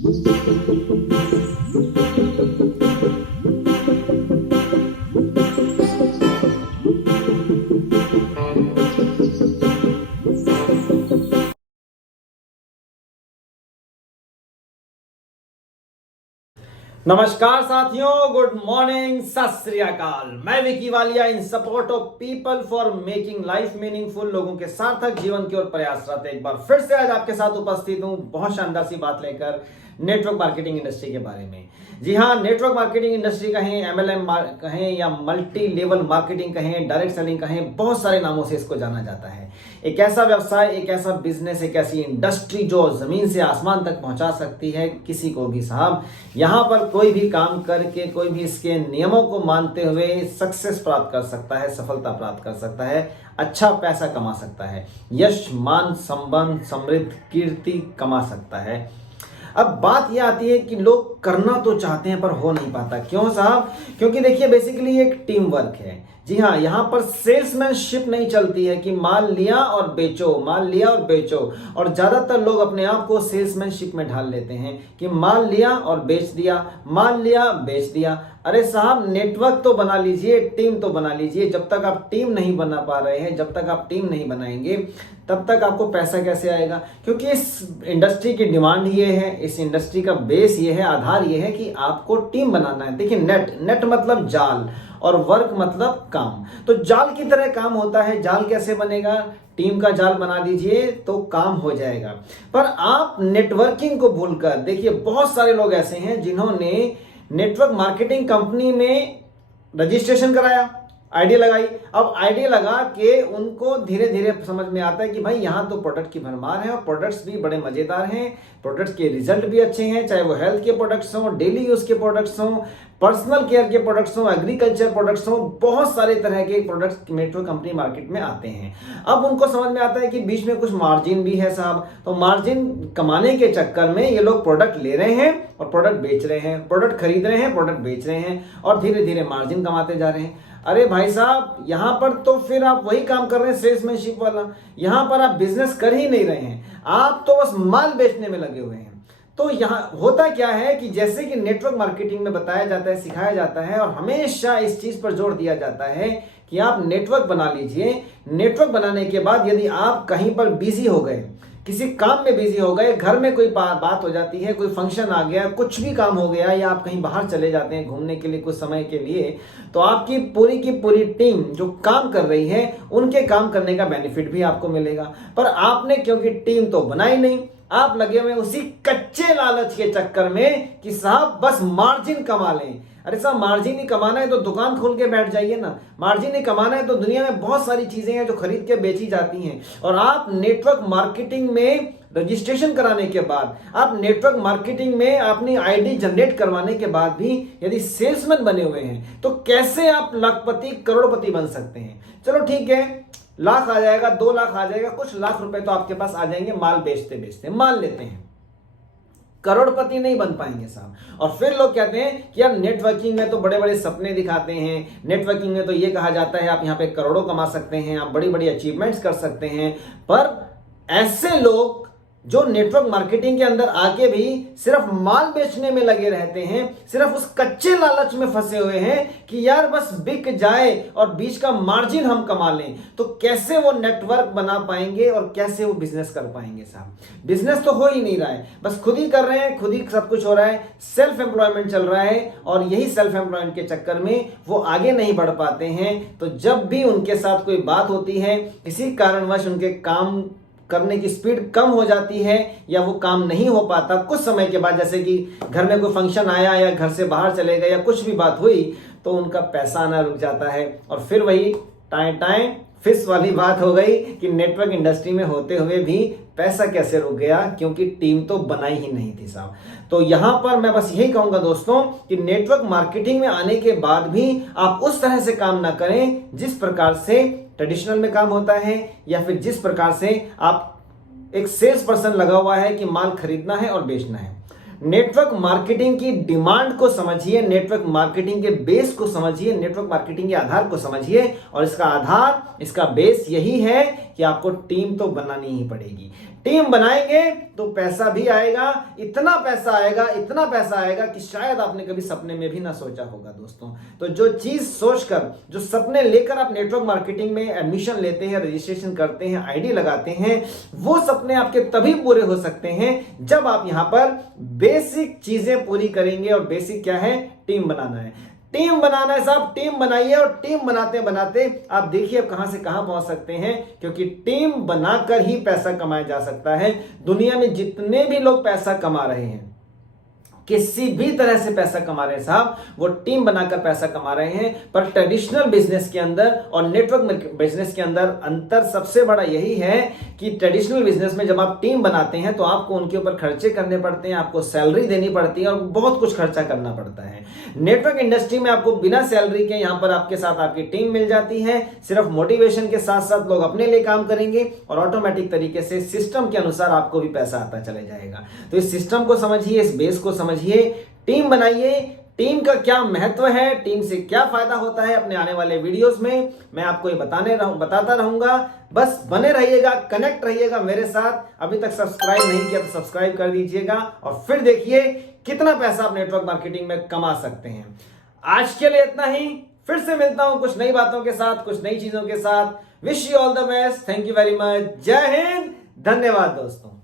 नमस्कार साथियों, good morning, सत श्री अकाल। मैं विकी वालिया इन support of people for making life meaningful, लोगों के सार्थक जीवन की ओर प्रयासरत एक बार फिर से आज आपके साथ उपस्थित हूं बहुत शानदार सी बात लेकर नेटवर्क मार्केटिंग इंडस्ट्री के बारे में। जी हाँ, नेटवर्क मार्केटिंग इंडस्ट्री कहें, एमएलएम कहें या मल्टी लेवल मार्केटिंग कहें, डायरेक्ट सेलिंग कहें, बहुत सारे नामों से इसको जाना जाता है। एक ऐसा व्यवसाय, एक ऐसा बिजनेस, एक ऐसी इंडस्ट्री जो जमीन से आसमान तक पहुंचा सकती है किसी को भी। साहब, यहाँ पर कोई भी काम करके, कोई भी इसके नियमों को मानते हुए सक्सेस प्राप्त कर सकता है, सफलता प्राप्त कर सकता है, अच्छा पैसा कमा सकता है, यश, मान, संबंध, समृद्धि, कीर्ति कमा सकता है। अब बात यह आती है कि लोग करना तो चाहते हैं पर हो नहीं पाता। क्यों साहब? क्योंकि देखिए, बेसिकली एक टीम वर्क है। जी हाँ, यहाँ पर सेल्समैनशिप नहीं चलती है कि माल लिया और बेचो, माल लिया और बेचो। और ज्यादातर लोग अपने आप को सेल्समैनशिप में ढाल लेते हैं कि माल लिया और बेच दिया, माल लिया बेच दिया। अरे साहब, नेटवर्क तो बना लीजिए, टीम तो बना लीजिए। जब तक आप टीम नहीं बना पा रहे हैं, जब तक आप टीम नहीं बनाएंगे, तब तक आपको पैसा कैसे आएगा? क्योंकि इस इंडस्ट्री की डिमांड ये है, इस इंडस्ट्री का बेस ये है, आधार ये है कि आपको टीम बनाना है। देखिए, नेट मतलब जाल और वर्क मतलब काम। तो जाल की तरह काम होता है। जाल कैसे बनेगा? टीम का जाल बना दीजिए तो काम हो जाएगा। पर आप नेटवर्किंग को भूलकर, देखिए बहुत सारे लोग ऐसे हैं जिन्होंने नेटवर्क मार्केटिंग कंपनी में रजिस्ट्रेशन कराया, आईडी लगाई। अब आईडी लगा के उनको धीरे धीरे समझ में आता है कि भाई यहाँ तो प्रोडक्ट की भरमार है और प्रोडक्ट्स भी बड़े मजेदार हैं, प्रोडक्ट्स के रिजल्ट भी अच्छे हैं, चाहे वो हेल्थ के प्रोडक्ट्स हों, डेली यूज के प्रोडक्ट्स हों, पर्सनल केयर के प्रोडक्ट्स हों, एग्रीकल्चर प्रोडक्ट्स हों, बहुत सारे तरह के प्रोडक्ट्स नेटवर्क कंपनी मार्केट में आते हैं। अब उनको समझ में आता है कि बीच में कुछ मार्जिन भी है साहब। तो मार्जिन कमाने के चक्कर में ये लोग प्रोडक्ट ले रहे हैं और प्रोडक्ट बेच रहे हैं, प्रोडक्ट खरीद रहे हैं, प्रोडक्ट बेच रहे हैं और धीरे धीरे मार्जिन कमाते जा रहे हैं। अरे भाई साहब, यहां पर तो फिर आप वही काम कर रहे हैं सेल्समैनशिप वाला। यहां पर आप बिजनेस कर ही नहीं रहे हैं, आप तो बस माल बेचने में लगे हुए हैं। तो यहां होता क्या है कि जैसे कि नेटवर्क मार्केटिंग में बताया जाता है, सिखाया जाता है और हमेशा इस चीज पर जोर दिया जाता है कि आप नेटवर्क बना लीजिए। नेटवर्क बनाने के बाद यदि आप कहीं पर बिजी हो गए, किसी काम में बिजी हो गए, घर में कोई बात हो जाती है, कोई फंक्शन आ गया, कुछ भी काम हो गया, या आप कहीं बाहर चले जाते हैं घूमने के लिए कुछ समय के लिए, तो आपकी पूरी की पूरी टीम जो काम कर रही है, उनके काम करने का बेनिफिट भी आपको मिलेगा। पर आपने क्योंकि टीम तो बनाई नहीं, आप लगे हुए उसी कच्चे लालच के चक्कर में कि साहब बस मार्जिन कमा लें। अरे साहब, मार्जिन ही कमाना है तो दुकान खोल के बैठ जाइए ना। मार्जिन ही कमाना है तो दुनिया में बहुत सारी चीजें हैं जो खरीद के बेची जाती हैं। और आप नेटवर्क मार्केटिंग में रजिस्ट्रेशन कराने के बाद, आप नेटवर्क मार्केटिंग में अपनी आईडी जनरेट करवाने के बाद भी यदि सेल्समैन बने हुए हैं तो कैसे आप लाखपति, करोड़पति बन सकते हैं? चलो ठीक है, लाख आ जाएगा, 2 लाख आ जाएगा, कुछ लाख रुपए तो आपके पास आ जाएंगे माल बेचते बेचते, मान लेते हैं। करोड़पति नहीं बन पाएंगे साहब। और फिर लोग कहते हैं कि यार नेटवर्किंग में तो बड़े बड़े सपने दिखाते हैं, नेटवर्किंग में तो ये कहा जाता है आप यहाँ पे करोड़ों कमा सकते हैं, आप बड़ी बड़ी अचीवमेंट्स कर सकते हैं। पर ऐसे लोग जो नेटवर्क मार्केटिंग के अंदर आके भी सिर्फ माल बेचने में लगे रहते हैं, सिर्फ उस कच्चे लालच में फंसे हुए हैं कि यार बस बिक जाए और बीच का मार्जिन हम कमा लें, तो कैसे वो नेटवर्क बना पाएंगे और कैसे वो बिजनेस कर पाएंगे साहब? बिजनेस तो हो ही नहीं रहा है, बस खुद ही कर रहे हैं, खुद ही सब कुछ हो रहा है, सेल्फ एम्प्लॉयमेंट चल रहा है। और यही सेल्फ एम्प्लॉयमेंट के चक्कर में वो आगे नहीं बढ़ पाते हैं। तो जब भी उनके साथ कोई बात होती है, किसी कारणवश उनके काम करने की स्पीड कम हो जाती है या वो काम नहीं हो पाता कुछ समय के बाद, जैसे कि घर में कोई फंक्शन आया या घर से बाहर चले गए या कुछ भी बात हुई, तो उनका पैसा आना रुक जाता है। और फिर वही टाइम फिश वाली बात हो गई कि नेटवर्क इंडस्ट्री में होते हुए भी पैसा कैसे रुक गया, क्योंकि टीम तो बनाई ही नहीं थी साहब। तो यहां पर मैं बस यही कहूंगा दोस्तों कि नेटवर्क मार्केटिंग में आने के बाद भी आप उस तरह से काम ना करें जिस प्रकार से ट्रेडिशनल में काम होता है, या फिर जिस प्रकार से आप एक सेल्स पर्सन लगा हुआ है कि माल खरीदना है और बेचना है। नेटवर्क मार्केटिंग की डिमांड को समझिए, नेटवर्क मार्केटिंग के बेस को समझिए, नेटवर्क मार्केटिंग के आधार को समझिए। और इसका आधार, इसका बेस यही है कि आपको टीम तो बनानी ही पड़ेगी। टीम बनाएंगे तो पैसा भी आएगा, इतना पैसा आएगा, इतना पैसा आएगा कि शायद आपने कभी सपने में भी ना सोचा होगा दोस्तों। तो जो चीज सोचकर, जो सपने लेकर आप नेटवर्क मार्केटिंग में एडमिशन लेते हैं, रजिस्ट्रेशन करते हैं, आईडी लगाते हैं, वो सपने आपके तभी पूरे हो सकते हैं जब आप यहां पर बेसिक चीजें पूरी करेंगे। और बेसिक क्या है? टीम बनाना है। टीम बनाना है साहब, टीम बनाइए। और टीम बनाते बनाते आप देखिए अब कहां से कहां पहुंच सकते हैं, क्योंकि टीम बनाकर ही पैसा कमाया जा सकता है। दुनिया में जितने भी लोग पैसा कमा रहे हैं, किसी भी तरह से पैसा कमा रहे हैं साहब, वो टीम बनाकर पैसा कमा रहे हैं। पर ट्रेडिशनल बिजनेस के अंदर और नेटवर्क बिजनेस के अंदर अंतर सबसे बड़ा यही है कि ट्रेडिशनल बिजनेस में जब आप टीम बनाते हैं तो आपको उनके ऊपर खर्चे करने पड़ते हैं, आपको सैलरी देनी पड़ती है और बहुत कुछ खर्चा करना पड़ता है। नेटवर्क इंडस्ट्री में आपको बिना सैलरी के यहां पर आपके साथ आपकी टीम मिल जाती है। सिर्फ मोटिवेशन के साथ साथ लोग अपने लिए काम करेंगे और ऑटोमेटिक तरीके से सिस्टम के अनुसार आपको भी पैसा आता चले जाएगा। तो इस सिस्टम को समझिए, इस बेस को समझिए, टीम बनाइए। टीम का क्या महत्व है, टीम से क्या फायदा होता है, अपने आने वाले वीडियोस में मैं आपको ये बताता रहूंगा। बस बने रहिएगा, कनेक्ट रहिएगा मेरे साथ। अभी तक सब्सक्राइब नहीं किया तो सब्सक्राइब कर दीजिएगा और फिर देखिए कितना पैसा आप नेटवर्क मार्केटिंग में कमा सकते हैं। आज के लिए इतना ही, फिर से मिलता हूं कुछ नई बातों के साथ, कुछ नई चीजों के साथ। Wish you all the best, thank you very much, जय हिंद, धन्यवाद दोस्तों।